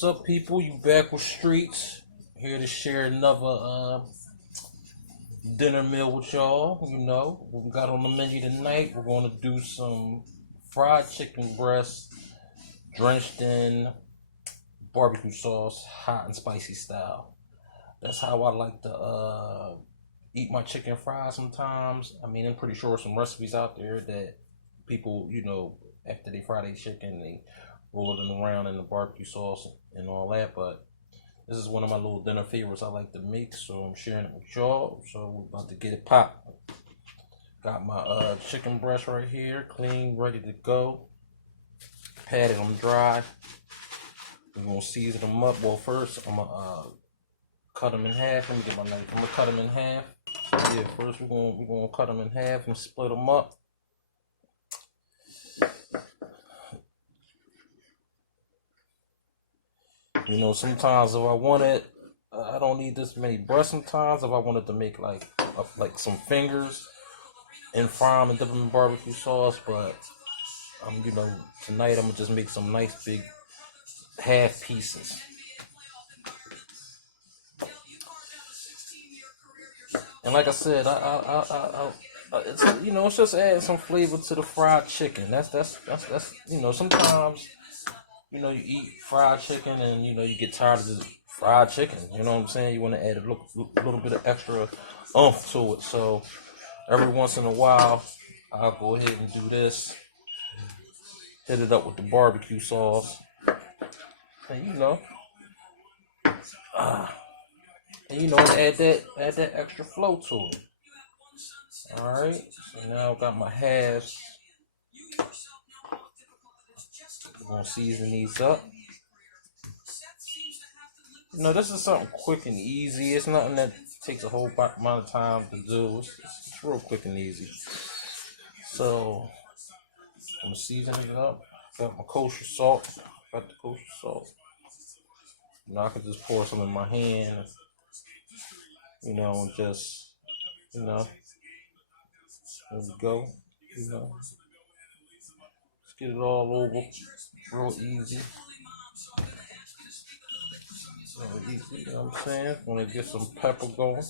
What's up, people? You back with Streets. Here to share another dinner meal with y'all. You know, what we got on the menu tonight, we're going to do some fried chicken breast drenched in barbecue sauce, hot and spicy style. That's how I like to eat my chicken fried sometimes. I mean, I'm pretty sure some recipes out there that people, after they fry their chicken, they roll it around in the barbecue sauce and all that. But this is one of my little dinner favorites I like to make, so I'm sharing it with y'all. So we're about to get it popped. Got my chicken breast right here, clean, ready to go. Patted them dry. We're gonna season them up. Well, first I'm gonna cut them in half. Let me get my knife. I'm gonna cut them in half. Yeah, first we're gonna cut them in half and split them up. Sometimes if I want it, I don't need this many breasts. Sometimes if I wanted to make like some fingers and fry them and dip them in barbecue sauce, but tonight I'm gonna just make some nice big half pieces. And like I said, it's just adding some flavor to the fried chicken. That's sometimes you eat fried chicken and you get tired of the fried chicken. You know what I'm saying? You want to add a little bit of extra oomph to it. So every once in a while, I'll go ahead and do this. Hit it up with the barbecue sauce, and add that extra flow to it. All right. So now I've got my halves. We're gonna season these up. This is something quick and easy. It's nothing that takes a whole amount of time to do. It's real quick and easy. So I'm seasoning it up. Got my kosher salt. Got the kosher salt. I can just pour some in my hand. And just there we go. Let's get it all over. Real easy. You know what I'm saying? Want to get some pepper going.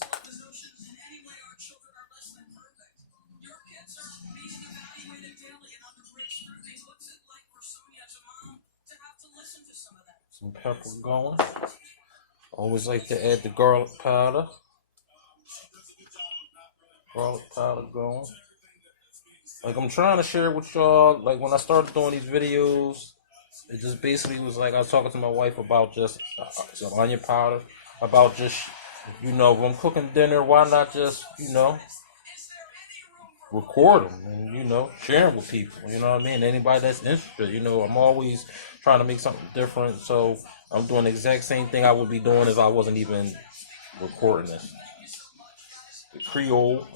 Some pepper going. Always like to add the garlic powder. Garlic powder going. Like I'm trying to share with y'all. Like when I started doing these videos, it just basically was like I was talking to my wife about just some onion powder. About just if I'm cooking dinner, why not just record them and share them with people. You know what I mean? Anybody that's interested. I'm always trying to make something different. So I'm doing the exact same thing I would be doing if I wasn't even recording this. The Creole,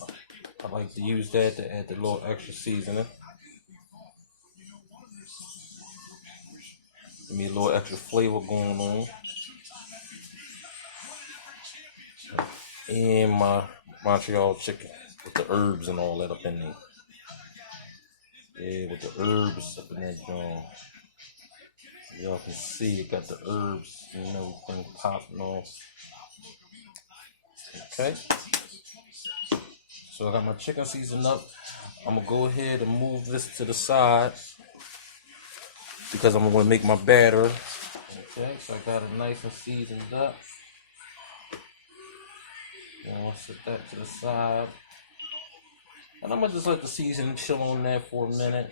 I like to use that to add the little extra seasoning. Give me a little extra flavor going on. And my Montreal chicken with the herbs and all that up in there. Yeah, with the herbs up in that joint. Y'all can see it got the herbs and everything popping off. Okay. So I got my chicken seasoned up. I'm gonna go ahead and move this to the side because I'm gonna make my batter. Okay, so I got it nice and seasoned up. And I'll set that to the side. And I'm gonna just let the seasoning chill on there for a minute.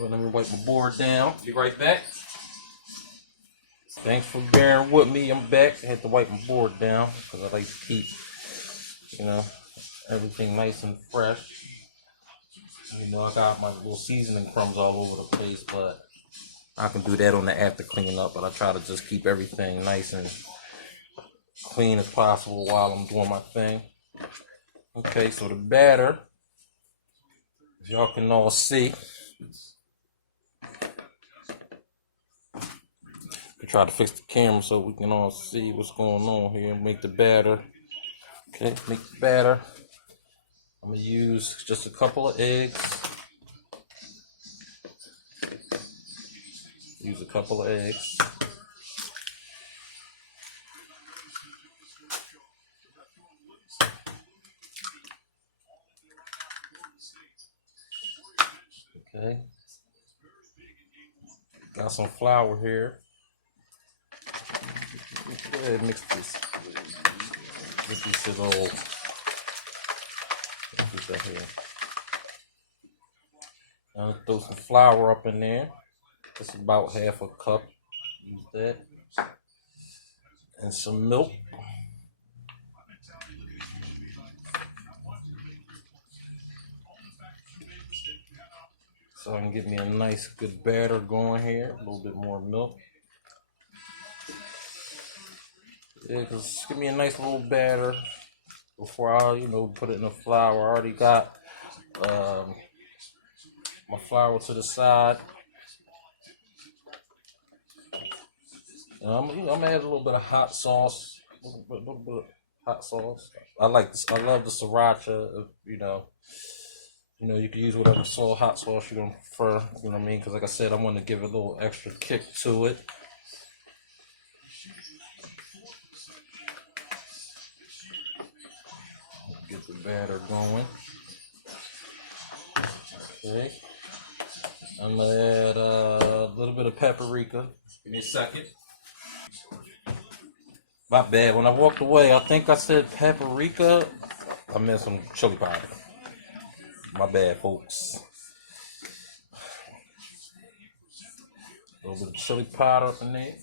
Well, let me wipe my board down. Be right back. Thanks for bearing with me. I'm back. I had to wipe my board down because I like to keep, everything nice and fresh. I got my little seasoning crumbs all over the place, but I can do that on the after cleaning up. But I try to just keep everything nice and clean as possible while I'm doing my thing. Okay, so the batter, as y'all can all see. Try to fix the camera so we can all see what's going on here. Make the batter. Okay, make the batter. I'm gonna use just a couple of eggs. Use a couple of eggs. Okay. Got some flour here. Go ahead and mix this. Mix this little. Put that here. Now throw some flour up in there. It's about half a cup. Use that. And some milk. So I can get me a nice good batter going here. A little bit more milk. Yeah, just give me a nice little batter before I, put it in the flour. I already got my flour to the side. And I'm gonna add a little bit of hot sauce. A little bit of hot sauce. I love the sriracha. You can use whatever hot sauce you're gonna prefer. You know what I mean? Because like I said, I want to give it a little extra kick to it. Get the batter going. Okay. I'm gonna add a little bit of paprika. Give me a second. My bad. When I walked away, I think I said paprika. I meant some chili powder. My bad, folks. A little bit of chili powder up in there.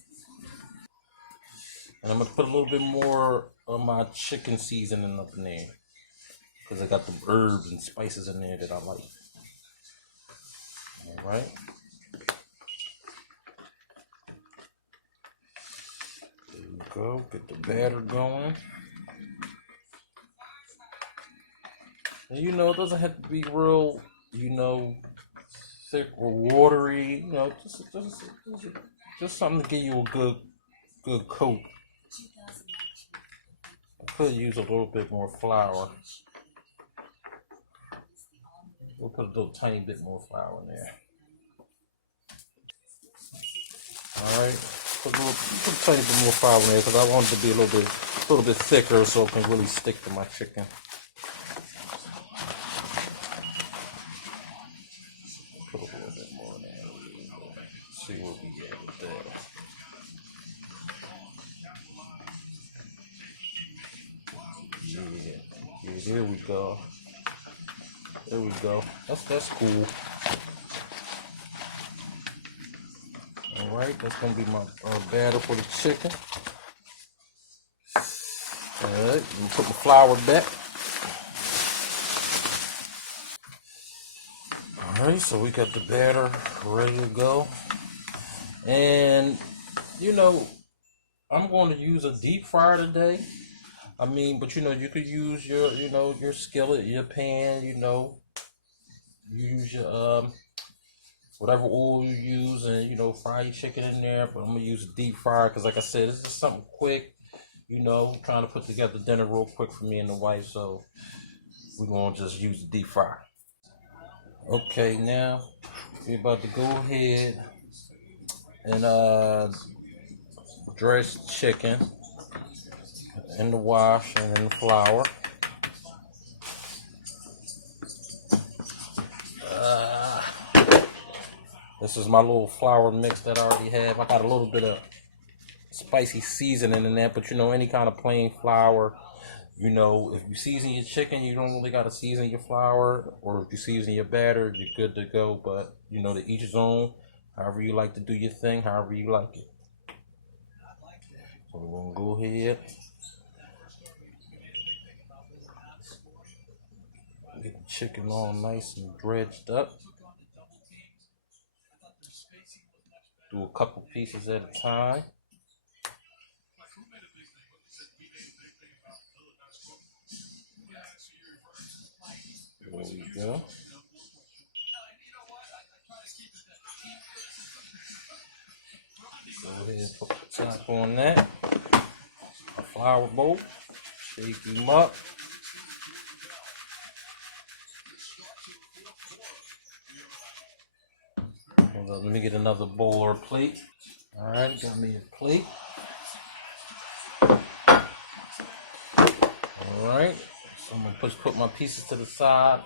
And I'm going to put a little bit more of my chicken seasoning up in there. Because I got the herbs and spices in there that I like. Alright. There we go. Get the batter going. And it doesn't have to be real, thick or watery. Just something to give you a good coat. I could use a little bit more flour. We'll put a little tiny bit more flour in there. Alright, put a tiny bit more flour in there because I want it to be a little bit thicker so it can really stick to my chicken. Put a little bit more in there. See where we get with that. Yeah, there we go. There we go. That's cool. Alright, that's gonna be my batter for the chicken. Alright, let me put my flour back. Alright, so we got the batter ready to go. And I'm going to use a deep fryer today. But you could use your skillet, your pan, use your whatever oil you use and fry your chicken in there. But I'm gonna use a deep fryer because like I said, it's just something quick, trying to put together dinner real quick for me and the wife, so we're gonna just use the deep fryer. Okay, now we're about to go ahead and dress chicken in the wash and in the flour. This is my little flour mix that I already have. I got a little bit of spicy seasoning in there, but any kind of plain flour. If you season your chicken, you don't really got to season your flour, or if you season your batter, you're good to go. But to each his own. However you like to do your thing, however you like it. So we're gonna go ahead. Get the chicken all nice and dredged up. Do a couple pieces at a time. There we go. Go ahead and put the top on that. A flour bowl. Shake them up. Let me get another bowl or plate. All right, got me a plate. All right, so I'm gonna put my pieces to the side.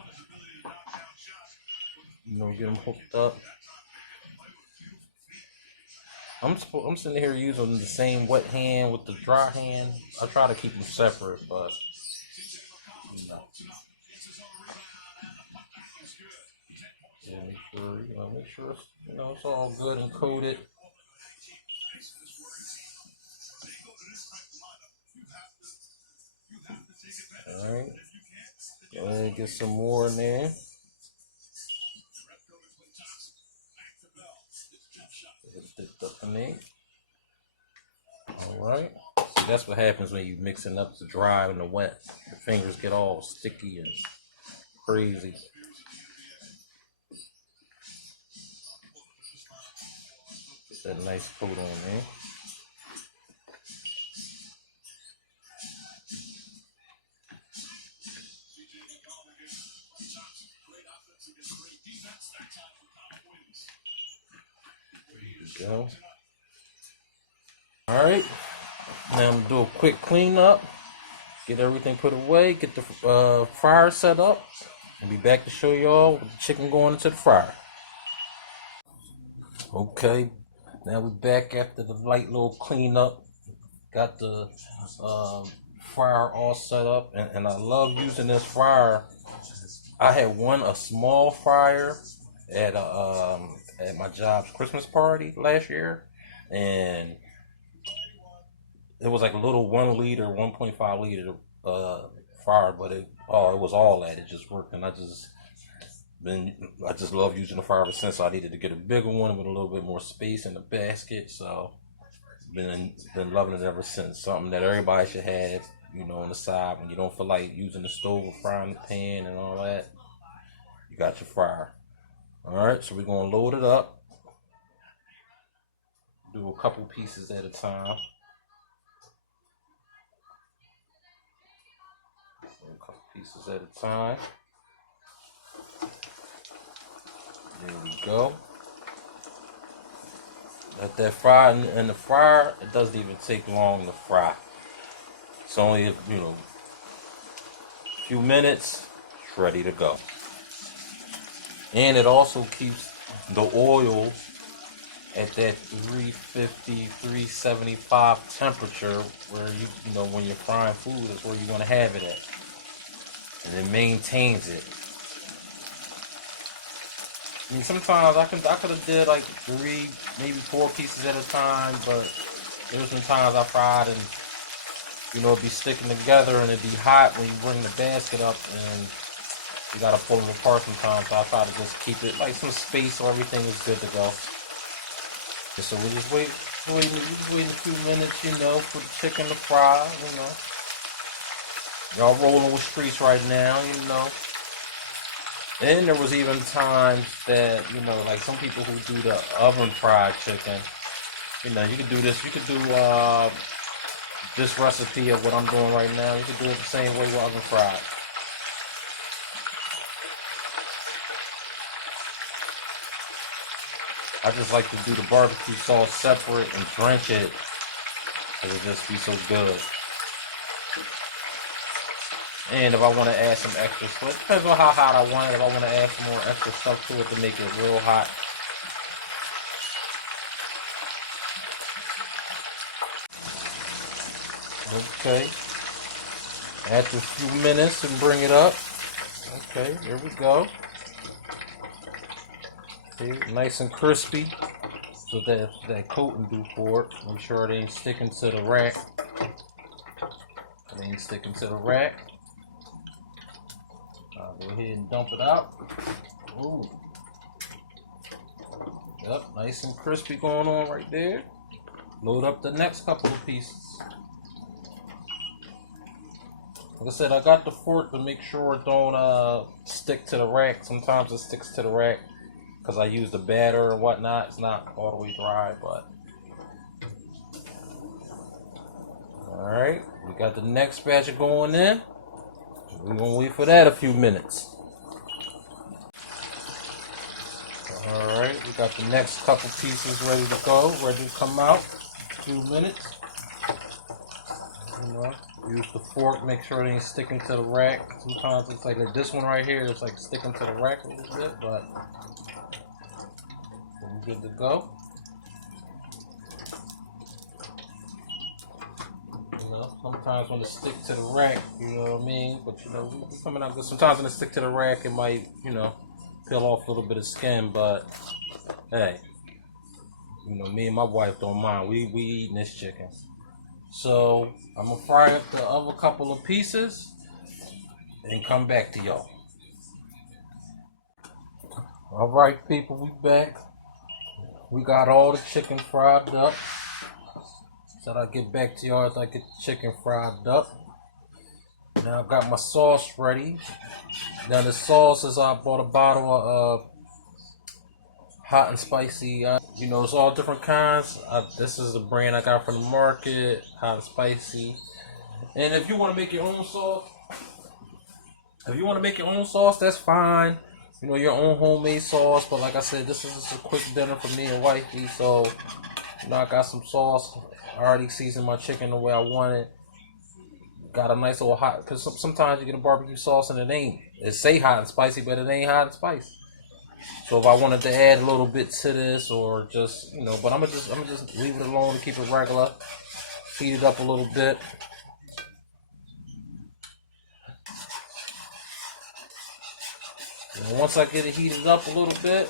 Get them hooked up. I'm sitting here using the same wet hand with the dry hand. I try to keep them separate, but yeah, make sure it's all good and coated. All right, go ahead and get some more in there. It's dipped up in there. All right. See, that's what happens when you mixing up the dry and the wet. Your fingers get all sticky and crazy. Get that nice coat on there. There you go. All right. Now I'm gonna do a quick cleanup. Get everything put away. Get the fryer set up. And be back to show y'all with the chicken going into the fryer. Okay. Now we're back after the light little cleanup. Got the fryer all set up, and I love using this fryer. I had a small fryer at my job's Christmas party last year, and it was like a little 1 liter, 1.5 liter fryer, but it was all that. It just worked, and I just love using the fryer ever since. I needed to get a bigger one with a little bit more space in the basket, so been loving it ever since. Something that everybody should have, on the side when you don't feel like using the stove or frying the pan and all that. You got your fryer. All right, so we're gonna load it up. Do a couple pieces at a time. Pieces at a time. There we go. Let that fry, and the fryer, it doesn't even take long to fry. It's only a few minutes, it's ready to go. And it also keeps the oil at that 350, 375 temperature where when you're frying food, that's where you're gonna have it at. And it maintains it. I mean, sometimes I could have did like 3, maybe 4 pieces at a time, but there's some times I fried and it'd be sticking together and it'd be hot when you bring the basket up, and you gotta pull them apart sometimes. So I try to just keep it like some space so everything is good to go. And so we just wait a few minutes, for the chicken to fry, Y'all rolling with streets right now, And there was even times that, like some people who do the oven fried chicken, you could do this. You could do this recipe of what I'm doing right now. You could do it the same way with oven fried. I just like to do the barbecue sauce separate and drench it, because it just be so good. And if I want to add some extra stuff, it depends on how hot I want it. If I want to add some more extra stuff to it to make it real hot. Okay. After a few minutes and bring it up. Okay, there we go. See, nice and crispy. So that coating do for it. Make sure it ain't sticking to the rack. It ain't sticking to the rack. I'll go ahead and dump it out. Ooh. Yep, nice and crispy going on right there. Load up the next couple of pieces. Like I said, I got the fork to make sure it don't stick to the rack. Sometimes it sticks to the rack because I use the batter and whatnot. It's not all the way dry, but alright, we got the next batch going in. We're gonna wait for that a few minutes. Alright, we Got the next couple pieces ready to go, ready to come out. 2 minutes. You know, use the fork, make sure it ain't sticking to the rack. Sometimes it's like this one right here, it's like sticking to the rack a little bit, but we're good to go. You know, sometimes when it sticks to the rack, you know what I mean? But you know, we're coming out good. Sometimes when it sticks to the rack, it might, you know, peel off a little bit of skin, but hey, you know, me and my wife don't mind. We eating this chicken. So I'm gonna fry up the other couple of pieces and come back to y'all. All right, people, we back. We got all the chicken fried up. Said I'll get back to y'all after I get the chicken fried up. Now I got my sauce ready. Now the sauce is I bought a bottle of hot and spicy. You know, it's all different kinds. This is the brand I got from the market, hot and spicy. And if you want to make your own sauce, that's fine. You know, your own homemade sauce. But like I said, this is just a quick dinner for me and wifey. So, you know, I got some sauce. I already seasoned my chicken the way I want it. Got a nice little hot, because sometimes you get a barbecue sauce and it say hot and spicy, but it ain't hot and spicy. So if I wanted to add a little bit to this, or just, you know, but I'm gonna just leave it alone and keep it regular. Heat it up a little bit. And once I get it heated up a little bit,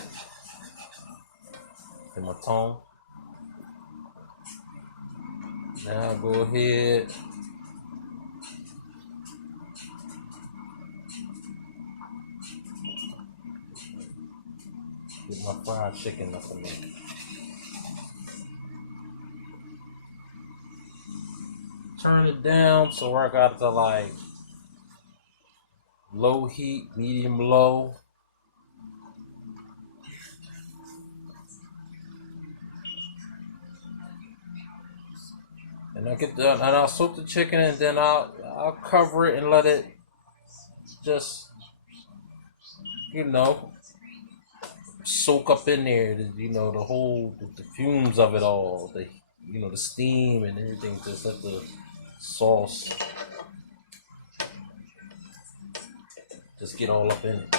get my tone. Now I'll go ahead. Get my fried chicken up in there. Turn it down so I got the like low heat, medium low. And I'll soak the chicken, and then I'll cover it and let it just, you know, soak up in there. You know, the fumes of it all, the steam and everything. Just let the sauce just get all up in it.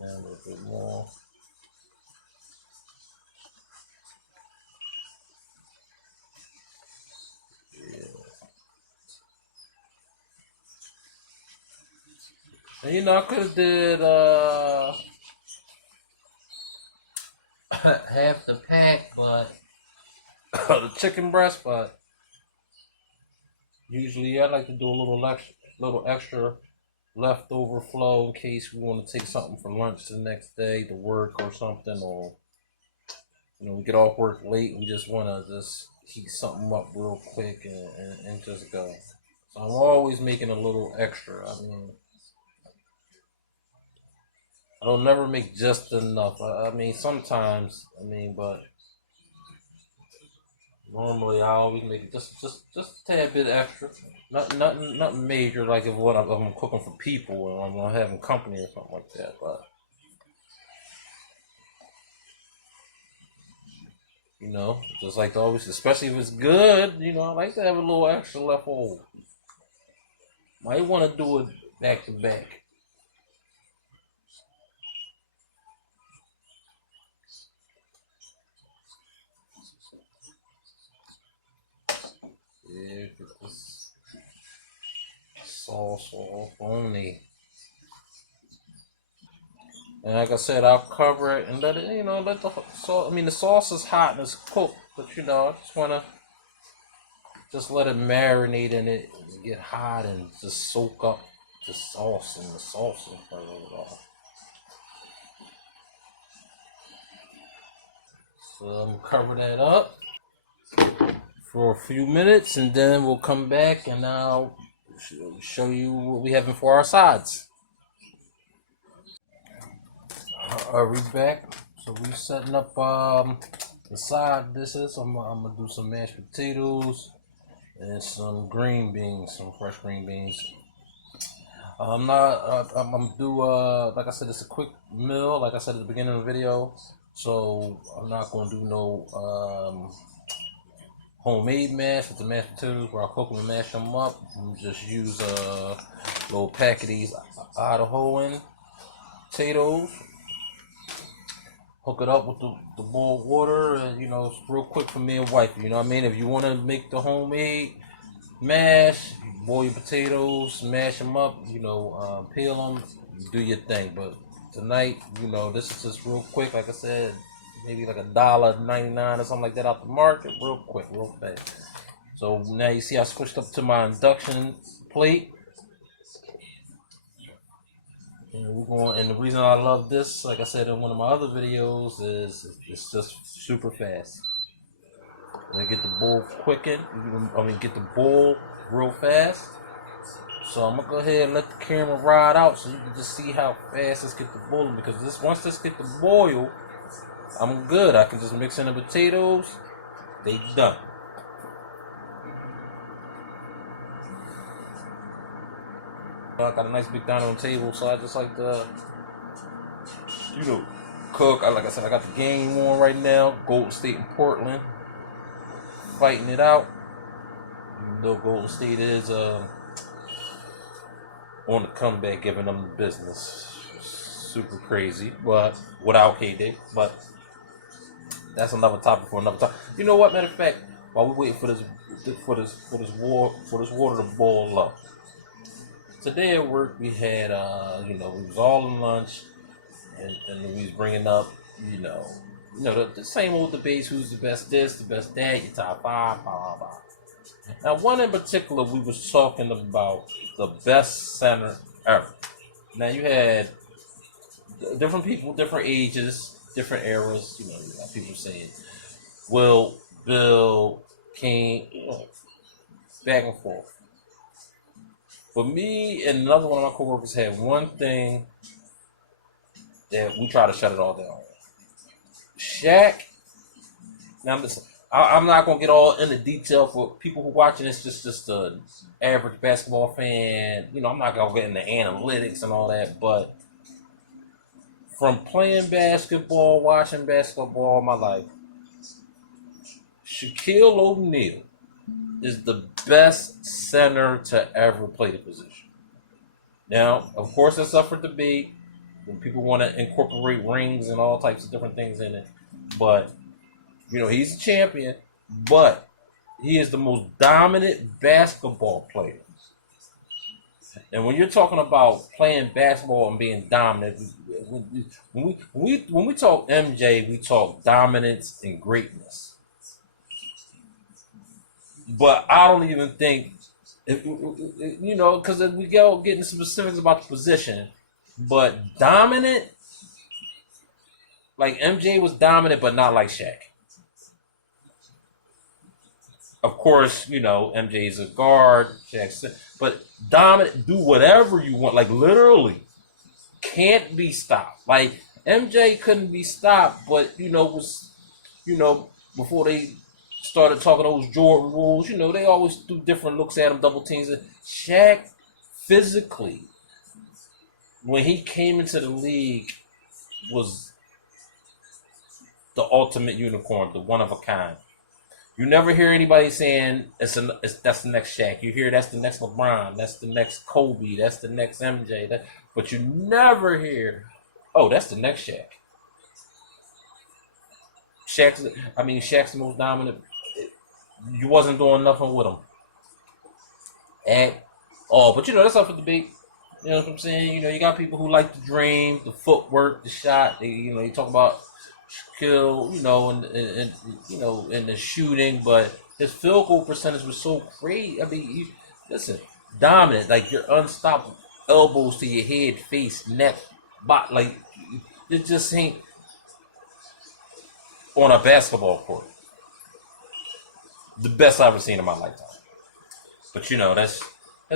And a little bit more. And you know, I could have did half the pack, but the chicken breast. But usually I like to do a little extra leftover flow in case we want to take something for lunch the next day to work or something, or you know, we get off work late. We just want to just heat something up real quick and just go. So I'm always making a little extra. I mean, I don't never make just enough. I mean, sometimes. I mean, but normally I always make just a tad bit extra. Nothing major like if I'm cooking for people or I'm having company or something like that. But you know, just like always, especially if it's good. You know, I like to have a little extra left over. Might want to do it back to back. Yeah, get this sauce off only. And like I said, I'll cover it and let it, you know, let the sauce. I mean, the sauce is hot and it's cooked, but you know, I just wanna just let it marinate in it, and get hot, and just soak up the sauce and the salsa part of it all. So I'm gonna cover that up for a few minutes, and then we'll come back and I'll show you what we having for our sides. Are we back? So we setting up the side dishes. I'm gonna do some mashed potatoes, and some green beans, some fresh green beans. I'm not. I'm gonna do. Like I said, it's a quick meal. Like I said at the beginning of the video, so I'm not gonna do no homemade mash with the mashed potatoes where I cook them and mash them up. Just use a little pack of these Idahoan potatoes. Hook it up with the boiled water, and it's real quick for me and wife. You know what I mean? If you want to make the homemade mash, boil your potatoes, smash them up, peel them, do your thing. But tonight, this is just real quick. Like I said, maybe like $1.99 or something like that out the market, real quick, real fast. So now you see I switched up to my induction plate. And the reason I love this, like I said in one of my other videos, is it's just super fast. They get the bowl quickened. Get the bowl real fast. So I'm gonna go ahead and let the camera ride out so you can just see how fast this get the boiling. Because once this get the boil, I'm good. I can just mix in the potatoes. They done. I got a nice big diner on the table, so I just like to, cook. Like I said, I got the game on right now. Golden State and Portland fighting it out. Even though Golden State is on the comeback, giving them the business. Super crazy, but without KD. But that's another topic for another time. You know what? Matter of fact, while we're waiting for this water to boil up. Today at work we had, we was all in lunch, and we was bringing up, the same old debates: who's the best this, the best that, your top five, blah blah blah. Now, one in particular, we was talking about the best center ever. Now, you had different people, different ages, different eras. You got people saying Will, Bill, King, back and forth. But me and another one of my coworkers had one thing that we try to shut it all down. Shaq. Now listen, I'm not gonna get all into detail for people who watching this. Just the average basketball fan. I'm not gonna get into analytics and all that. But from playing basketball, watching basketball all my life, Shaquille O'Neal is the best center to ever play the position. Now, of course, that's up for debate. When people want to incorporate rings and all types of different things in it. But, he's a champion. But he is the most dominant basketball player. And when you're talking about playing basketball and being dominant, when we talk MJ, we talk dominance and greatness. But I don't even think, because we go getting specifics about the position, but dominant, like MJ was dominant, but not like Shaq. Of course, MJ's a guard, Shaq's, but dominant, do whatever you want, like literally can't be stopped. Like MJ couldn't be stopped, but before they started talking those Jordan rules, they always do different looks at him, double teams. Shaq, physically, when he came into the league, was the ultimate unicorn, the one of a kind. You never hear anybody saying that's the next Shaq. You hear that's the next LeBron, that's the next Kobe, that's the next MJ. But you never hear, oh, that's the next Shaq. Shaq's the most dominant. You wasn't doing nothing with him at all. But that's up for debate. You know what I'm saying? You got people who like the dream, the footwork, the shot. You talk about Shaquille, and the shooting, but his field goal percentage was so great. Listen, dominant, like you're unstoppable. Elbows to your head, face, neck, bot, like it just ain't on a basketball court. The best I've ever seen in my lifetime. But that's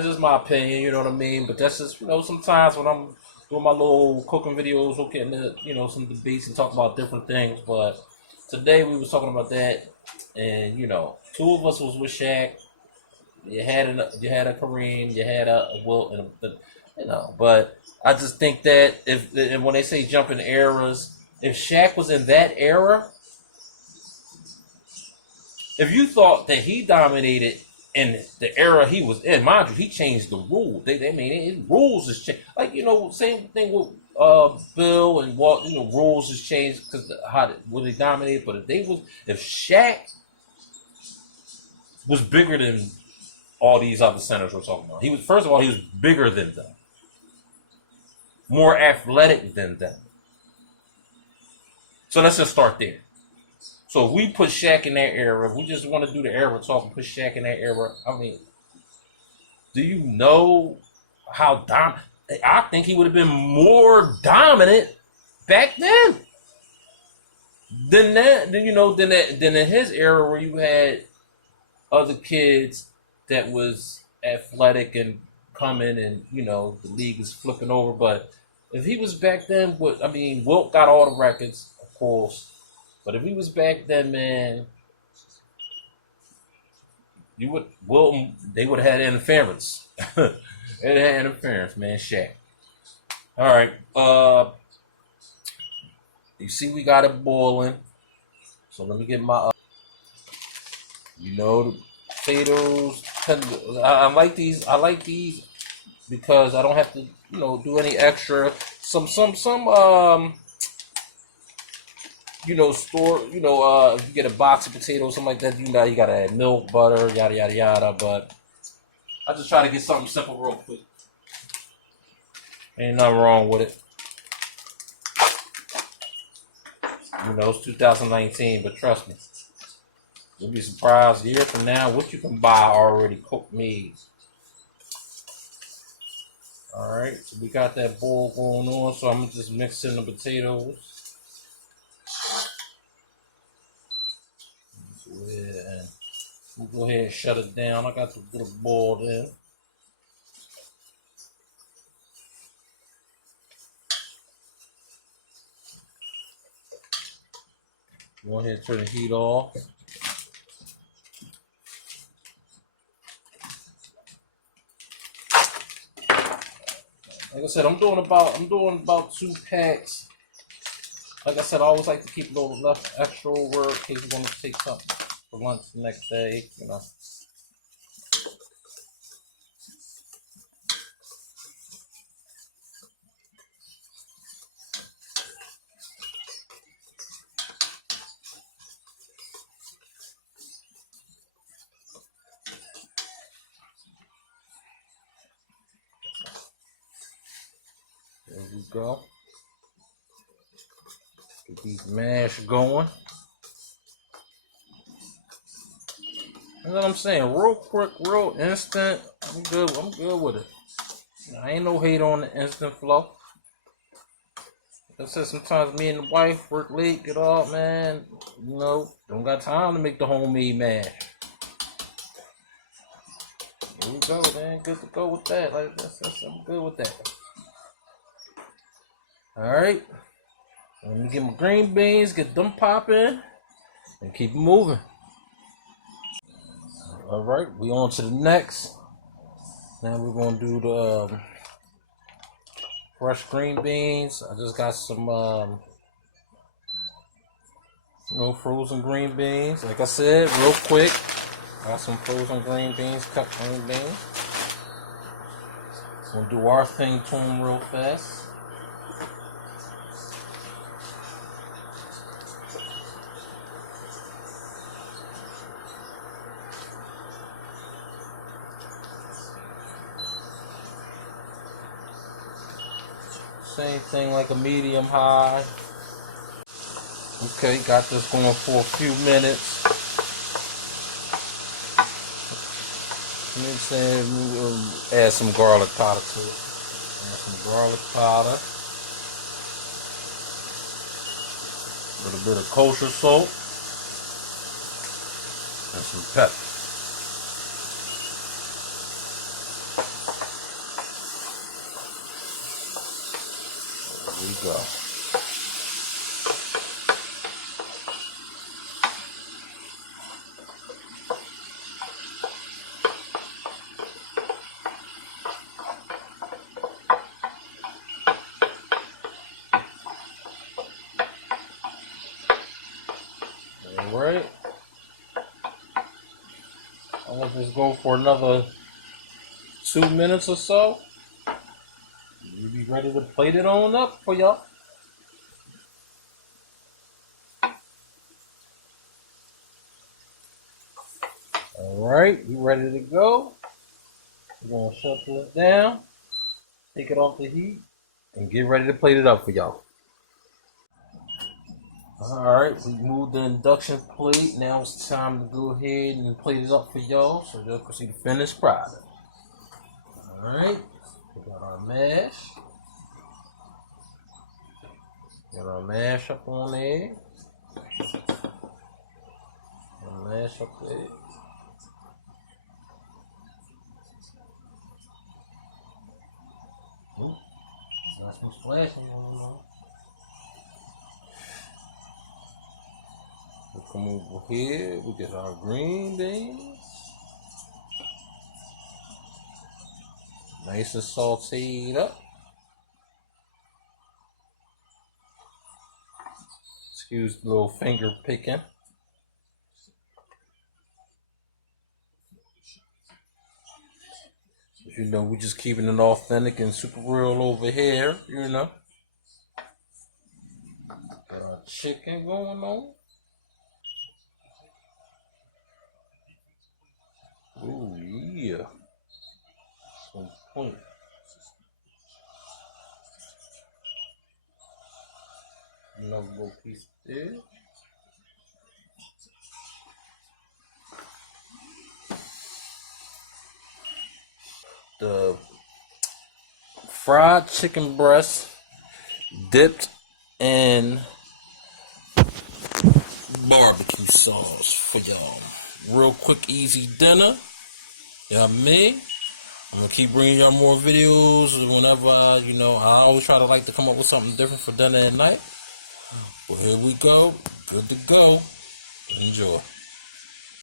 just my opinion, you know what I mean? But that's just, sometimes when I'm doing my little cooking videos, we'll get into, some debates and talk about different things. But today we was talking about that, and two of us was with Shaq, you had a Kareem, you had a Wilt, and But I just think that if and when they say jumping eras, if Shaq was in that era, if you thought that he dominated in the era he was in, mind you, he changed the rules. They mean his rules has changed. Like same thing with Bill and Walt. Rules has changed because how would they dominated. But if Shaq was bigger than all these other centers we're talking about, he was first of all he was bigger than them, more athletic than them. So let's just start there. So if we put Shaq in that era, if we just want to do the era talk and put Shaq in that era, I mean, do you know how I think he would have been more dominant back then than that. Than in his era where you had other kids that was athletic and coming, and the league is flipping over. But if he was back then, Wilt got all the records, of course. But if he was back then, man, they would have had interference. It had interference, man. Shaq. All right. You see, we got it boiling. So let me get my. The potatoes. I like these. I like these because I don't have to, do any extra. Some store, if you get a box of potatoes, something like that, you gotta add milk, butter, yada yada yada. But I just try to get something simple real quick. Ain't nothing wrong with it. It's 2019, but trust me, you'll be surprised a year from now what you can buy already cooked meals. All right, so we got that boil going on, so I'm gonna just mix in the potatoes. Yeah, we'll go ahead and shut it down. I got to get it boiled in. Go ahead and turn the heat off. Like I said, I'm doing about 2 packs. Like I said, I always like to keep a little left extra work in case you want to take something for lunch the next day, There we go. Get these mash going. That's what I'm saying. Real quick, real instant. I'm good with it. I ain't no hate on the instant flow. Like I said, sometimes me and the wife work late, get off, man. Don't got time to make the homemade mash. Here we go, man. Good to go with that. I'm good with that. Alright. Let me get my green beans, get them popping, and keep it moving. Alright, we on to the next. Now we're going to do the fresh green beans. I just got some, frozen green beans. Like I said, real quick. Got some frozen green beans, cut green beans. We'll do our thing to them real fast. Same thing like a medium high. Okay, got this going for a few minutes. Add some garlic powder to it. Add some garlic powder. A little bit of kosher salt. And some pepper. There we go. Alright. I'm gonna just go for another 2 minutes or so. We'll be ready to plate it on up for y'all. Alright, you ready to go? We're gonna shut this down, take it off the heat, and get ready to plate it up for y'all. Alright, we moved the induction plate. Now it's time to go ahead and plate it up for y'all so y'all can see the finished product. Alright, we got our mash. Got our mash up on there. Our mash up there. Ooh, got some splashing going on. We'll come over here. We get our green beans. Nice and sauteed up. Excuse the little finger picking. You know, we just keeping it authentic and super real over here, you know. Got our chicken going on. Ooh, yeah. Some point. Another little piece there. The fried chicken breast dipped in barbecue sauce for y'all. Real quick, easy dinner. Y'all me. I'm gonna keep bringing y'all more videos whenever, you know, I always try to like to come up with something different for dinner at night. Well, here we go. Good to go. Enjoy.